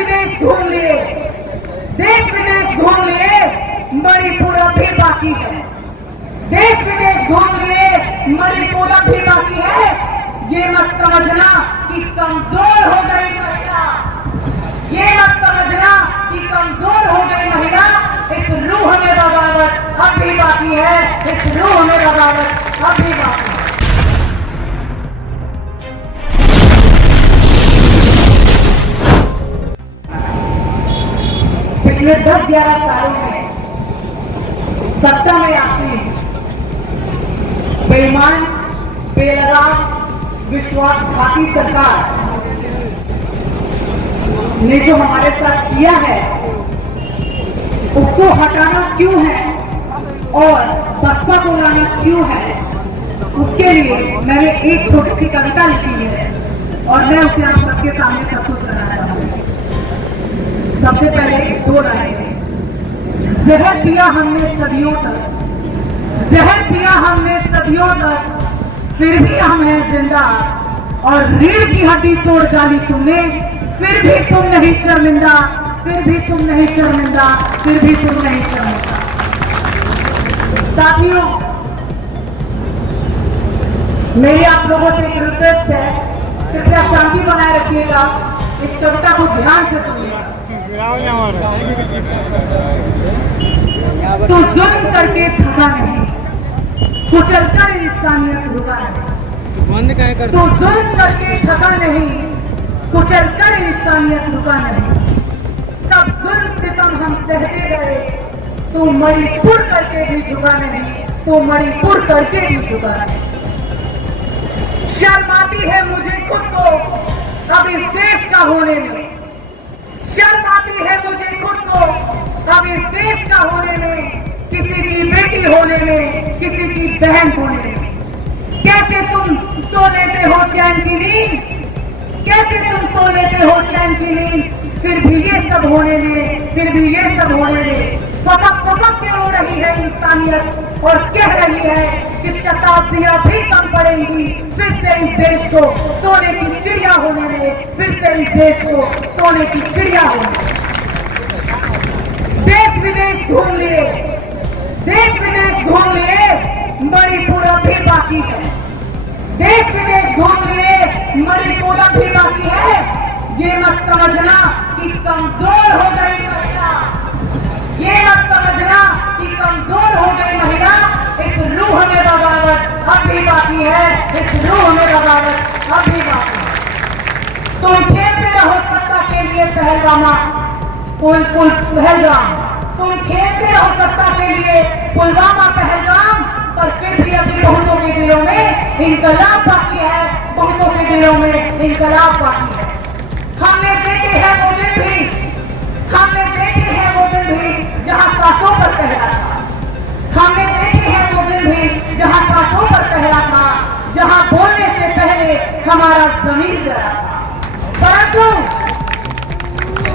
विदेश घूम लिए, देश विदेश घूम लिए, मणिपुर अभी बाकी है। देश विदेश घूम लिए, मणिपुर अभी बाकी है। ये मत समझना कि कमजोर हो गई महिला, ये मत समझना कि कमजोर हो गई महिला। इस रूह में बगावत अभी बाकी है, इस रूह में बगावत अभी बाकी है। पिछले 10-11 सालों में सत्ता में आती बेईमान, बेलगाम, विश्वासघाती सरकार ने जो हमारे साथ किया है उसको हटाना क्यों है और बसपा को लाना क्यों है, उसके लिए मैंने एक छोटी सी कविता लिखी है और मैं उसे आप सबके सामने प्रस्तुत करना चाहता हूँ। सबसे पहले 2 लाइनें। जहर पिया हमने सदियों तक, जहर पिया हमने सदियों तक, फिर भी हम हैं जिंदा। और रीढ़ की हड्डी तोड़ डाली तुमने, फिर भी तुम नहीं शर्मिंदा, फिर भी तुम नहीं शर्मिंदा, फिर भी तुम नहीं शर्मिंदा। साथियों, मेरी आप लोगों से एक रिक्वेस्ट है, कृपया शांति बनाए रखिएगा, इस कविता को ध्यान से सुनिएगा। तो जुल्म करके थका नहीं, कुचल कर इंसानियत रुका नहीं। तो जुल्म करके थका नहीं, कुचल कर इंसानियत रुका नहीं। सब जुल्म सितम हम सहते गए, तो मणिपुर करके भी झुका नहीं, तो मणिपुर करके भी झुका नहीं। शर्म आती है मुझे खुद को अब इस देश का होने में, शर्म आती है मुझे खुद को अब इस देश का होने में, किसी की बेटी होने में, किसी की बहन होने में। कैसे तुम सो लेते हो चैन की नींद, कैसे तुम सो लेते हो चैन की नींद, फिर भी ये सब होने में, फिर भी ये सब होने में। फपक के रो रही है इंसानियत और कह रही है कि शताब्दियां भी कम पड़ेंगी फिर से इस देश को सोने की चिड़िया होने में, फिर से इस देश को सोने की चिड़िया होने में। देश विदेश घूम लिए, देश विदेश घूम लिए, मणिपुर अभी बाकी है। देश विदेश घूम लिए, मणिपुर अभी बाकी है। ये मत समझना कि कमजोर हो गई महिला, ये मत समझना कि कमजोर हो गई महिला। इस रूह में बगावत अभी बाकी है, इस रूह में बगावत अभी बाकी है। तुम खेलते रहो सत्ता के लिए पहलगामा, पहलगाम, तुम खेलते रहो सत्ता के लिए पुलवामा पहलगाम, पर फिर भी अभी बहुतों के दिलों में इनकलाब बाकी है, बहुतों के दिलों में इनकलाब बाकी है। हमने देखे हैं वो दिन भी, हमने देखे हैं वो दिन भी जहां सांसों पर पहरा था, हमने देखे हैं वो दिन भी जहां सांसों पर पहरा था, जहां बोलने से पहले हमारा ज़मीर डरा था।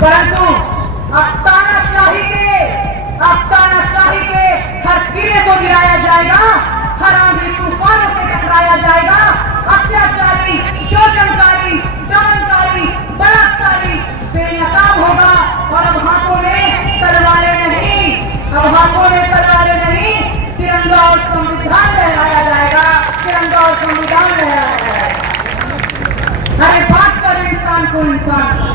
परंतु तानाशाही के हर कीड़े को गिराया जाएगा, हर आंधी तूफानों से टकराया जाएगा। अत्याचारी, शोषणकारी, दमनकारी, बलात्कारी बेनकाब होगा और अब हाथों में तलवारें नहीं, अब हाथों में तलवारें नहीं, तिरंगा और संविधान लहराया जाएगा, तिरंगा और संविधान लहराया जाएगा। अरे बात कर इंसान को इंसान से,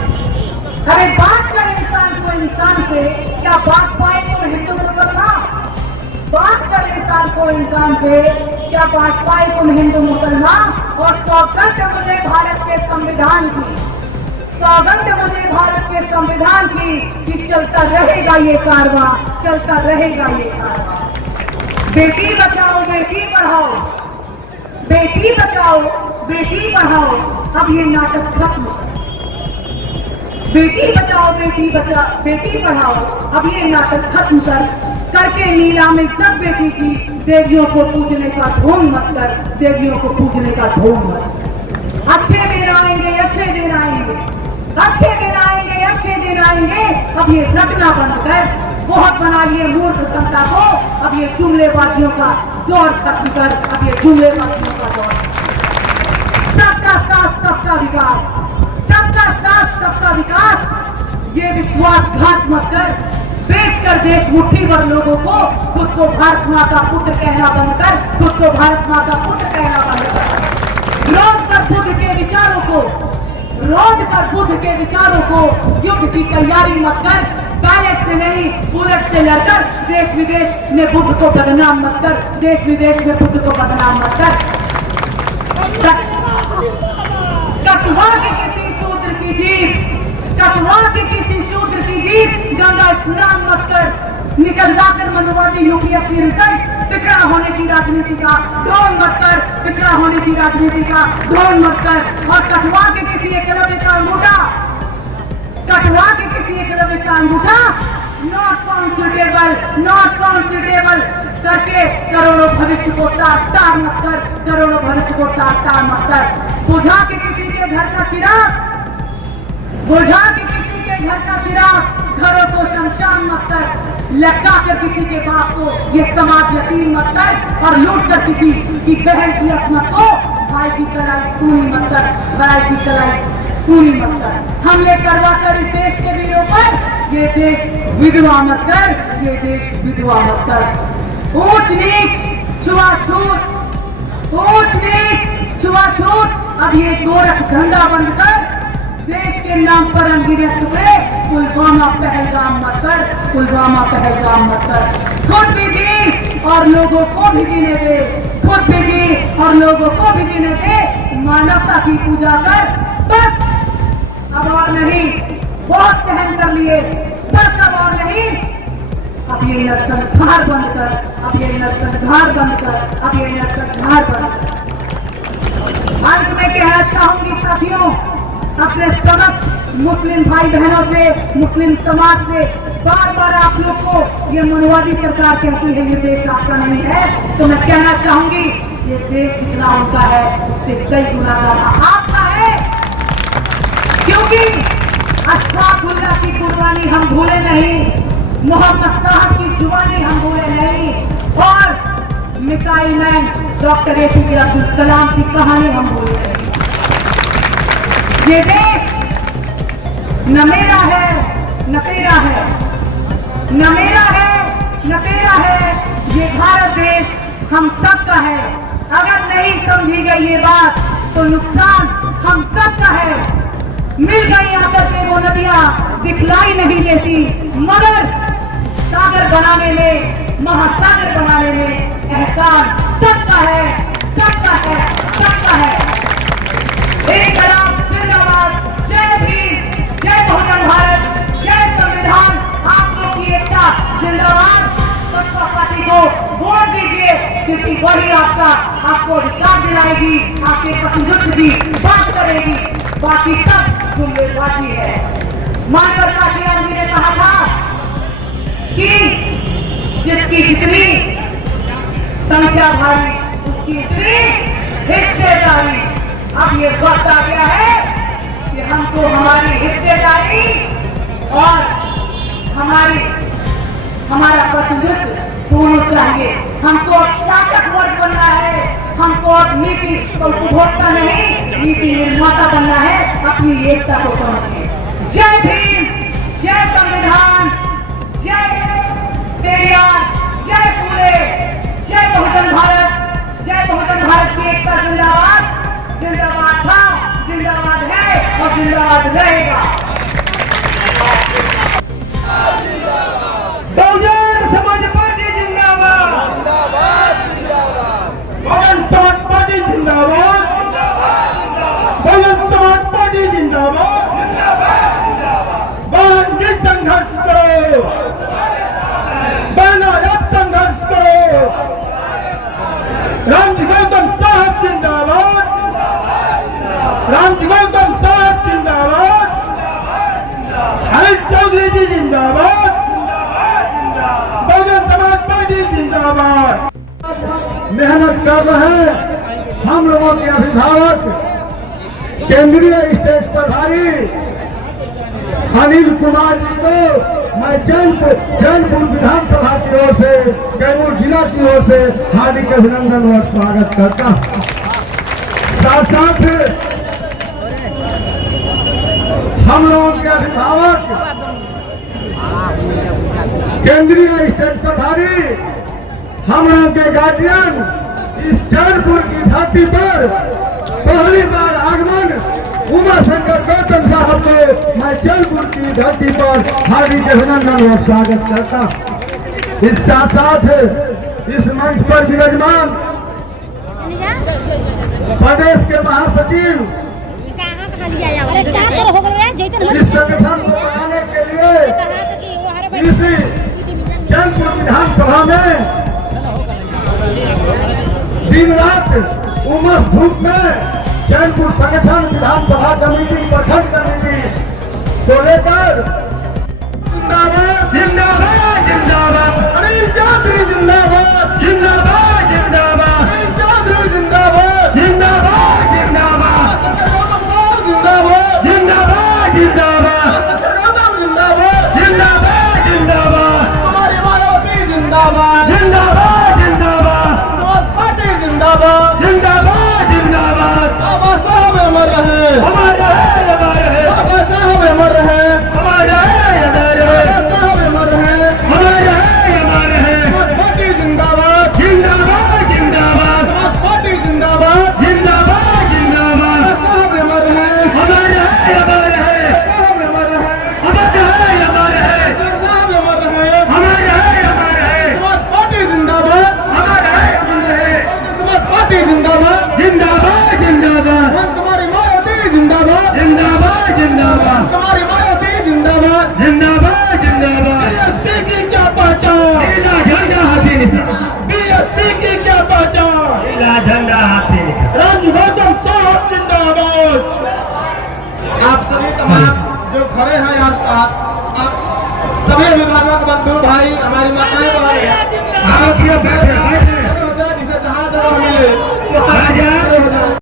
अरे बात कर इंसान को इंसान से, क्या बात पाए तुम हिंदू मुसलमान? बात कर इंसान को इंसान से, क्या बात पाए तुम हिंदू मुसलमान? और सौगंध मुझे भारत के संविधान की, सौगंध मुझे भारत के संविधान की, कि चलता रहेगा ये कारवां, चलता रहेगा ये कारवां। बेटी बचाओ बेटी पढ़ाओ, बेटी बचाओ बेटी पढ़ाओ, अब ये नाटक खत्म। बेटी बचाओ बेटी पढ़ाओ, अब ये नाटक खत्म करके नीलाम इज्जत बेटी की, देवियों को पूजने का ढोंग मत कर, देवियों को पूजने का ढोंग मत। अच्छे दिन आएंगे, अच्छे दिन आएंगे, अच्छे दिन आएंगे, अच्छे दिन आएंगे, अब ये रटना बंद कर, बहुत बना लिए मूर्ख जनता को, अब ये जुमलेबाजियों का दौर खत्म कर, अब ये जुमलेबाजियों का दौर। सबका साथ सबका विकास, सबका साथ सबका विकास, विश्वासघात मत कर, बेचकर देश मुट्ठी भर लोगों को खुद को भारत माँ का पुत्र कहना बंद कर, खुद को भारत माँ का पुत्र कहना बंद कर। रोक कर बुद्ध के विचारों को, रोक कर बुद्ध के विचारों को, युद्ध की तैयारी मत कर, बैलेट से नहीं बुलेट से लड़कर देश विदेश में बुद्ध को बदनाम मत कर, देश विदेश में बुद्ध को बदनाम मत कर। कटवा के किसी शूद्र की जीत, कटवा के किसी शूद्र की जीत गंगा स्नान मत कर, निकल जाकर मनुवादी यूपीएससी रिजल्ट, पिछड़ा होने की राजनीति का ढोंग मत कर, पिछड़ा होने की राजनीति का ढोंग मत कर। और कटवा के किसी एकलव्य का अंगूठा, कटवा के किसी एकलव्य का अंगूठा नॉट कॉन्स्टिट्यूटेबल करके करोड़ों भविष्य को तार मत कर, करोड़ों भविष्य को तार मत कर। बुझा के किसी के घर का चिराग, बुझा के किसी के घर का चिराग, घरों को शमशान मत कर, लटका कर किसी के बाप को ये समाज यतीम मत कर, और लूट कर किसी की बहन की असमत को भाई की कलाई सूनी मत कर, भाई की कलाई सूनी मत कर। हमले करवा कर इस देश के वीरों पर ये देश विधवा मत कर, ये देश विधवा मत कर। ऊंच नीच छुआछूत, ऊंच नीच छुआछूत, अब ये गोरख धंधा बंद कर, देश के नाम पर अनगिनत टुकड़े पुलवामा पहलगाम मत कर, पुलवामा पहलगाम मत कर। खुद भी जी और लोगों को भी जीने दे, खुद भी जी और लोगों को भी जीने दे, मानवता की पूजा कर। बस अब और नहीं, बहुत सहन कर लिए, बस अब और नहीं। अब ये नरसंहार बंद कर, अब ये नरसंहार बंद कर, अब ये नरसंहार बंद कर। अंत में कहना चाहूंगी साथियों, अपने समस्त मुस्लिम भाई बहनों से, मुस्लिम समाज से बार बार आप लोग को ये मनुवादी सरकार कहती है ये देश आपका नहीं है, तो मैं कहना चाहूंगी ये देश जितना उनका है उससे कई गुना ज्यादा आपका है। क्योंकि अशफाकुल्लाह की कुर्बानी हम भूले नहीं, मोहम्मद साहब की जुबानी हम भूले नहीं, और missile man doctor APJ Abdul Kalam की कहानी हम भूले नहीं। ये देश न मेरा है न तेरा है, न मेरा है न तेरा है, ये भारत देश हम सबका है। अगर नहीं समझी गई ये बात तो नुकसान हम सबका है। मिल गई आकर के वो नदियां दिखलाई नहीं देती, मगर सागर बनाने में, महासागर बनाने में एहसान सबका है, सबका है, सबका है। इनकलाब जिंदाबाद, जय भीम, जय बहुजन भारत, जय संविधान, आप लोग की एकता जिंदाबाद। बसपा पार्टी को वोट दीजिए, क्योंकि वही आपको अधिकार दिलाएगी, आपके प्रतिनिधित्व की बात करेगी, बाकी सब जुम्मेबाजी है। मानवर काशीराम जी ने कहा था कि जिसकी जितनी संख्या भारी उसकी इतनी हिस्सेदारी। अब ये वक्त आ गया है कि हमको हमारी हिस्सेदारी और हमारा प्रतिनिधित्व दोनों चाहिए। हमको अब शासक वर्ग बनना है, हमको अब नीति उपभोक्ता नहीं, नीति निर्माता बनना है। अपनी एकता को समझिए। जय भीम, जय संविधान, जय पेरियार, जय फूले, जय बहुजन भारत, जय बहुजन भारत की एकता जिंदाबाद। जिंदाबाद था, जिंदाबाद है और जिंदाबाद रहेगा। बहुजन समाज पार्टी जिंदाबाद, बहुजन समाज पार्टी जिंदाबाद, बहुजन समाज पार्टी जिंदाबाद। बहन जी संघर्ष करो, बहन अब संघर्ष करो। रामजी गौतम साहब जिंदाबाद, रामजी गौतम साहब जिंदाबाद, हरीश चौधरी जी जिंदाबाद, बहुजन समाज पार्टी जिंदाबाद। मेहनत कर रहे हम लोगों के अभिभावक, केंद्रीय स्टेट प्रभारी अनिल कुमार जी को मैं जैनपुर विधानसभा की ओर से, कैमूर जिला की ओर से हार्दिक अभिनंदन और स्वागत करता हूँ। साथ साथ हम लोगों के अभिभावक केंद्रीय स्टेट प्रभारी, हम लोग के गार्जियन, इस चैनपुर की धरती पर पहली बार आगमन उमाशंकर गौतम साहब को मैं चैनपुर की धरती पर हार्दिक अभिनंदन और स्वागत करता हूं। इस साथ साथ इस मंच पर विराजमान प्रदेश के महासचिव, इस संगठन को बढ़ाने के लिए इस चैनपुर विधानसभा में दिन रात उमस धूप में चैनपुर संगठन विधानसभा कमेटी, प्रखंड कमेटी को लेकर जिंदाबाद जिंदाबाद जिंदाबाद, अनिल चौधरी जिंदाबाद जिंदाबाद जिंदाबाद, अनिल चौधरी जिंदाबाद जिंदाबाद जिंदाबाद, जिंदाबाद जिंदाबाद जिंदाबाद, जिंदाबाद जिंदाबाद जिंदाबाद, हमारी मायावती जिंदाबाद जिंदाबाद जिंदाबाद, समाज पार्टी जिंदाबाद जिंदाबाद जिंदाबाद, बाबा साहब अमर रहे, अमर रहे, अमर रहे, बाबा साहब अमर रहे, अमर रहे, अमर रहे, साहब अमर रहे, अमर रहे, अमर रहे, समाज पार्टी जिंदाबाद जिंदाबाद जिंदाबाद, समाज पार्टी जिंदाबाद जिंदाबाद जिंदाबाद, साहब अमर रहे, अमर रहे, अमर रहे, साहब अमर रहे, अमर रहे, अमर रहे, साहब अमर रहे, अमर रहे, अमर रहे, समाज पार्टी जिंदाबाद, अमर रहे, अमर रहे, समाज पार्टी जिंदाबाद जिंदाबाद जिंदाबाद, तुम्हारी मायावती जिंदाबाद जिंदाबाद जिंदाबाद, तुम्हारी मायावती जिंदाबाद जिंदाबाद जिंदाबाद, बीएसपी की क्या पहचान, नीला झंडा हाथी निशान, बीएसपी की क्या पहचान, नीला झंडा हाथी निशान, राजू गौतम साहब जिंदाबाद। आप सभी तमाम जो खड़े हैं आसपास, आप सभी अभिभावक बंधु भाई, हमारी माताएं बहन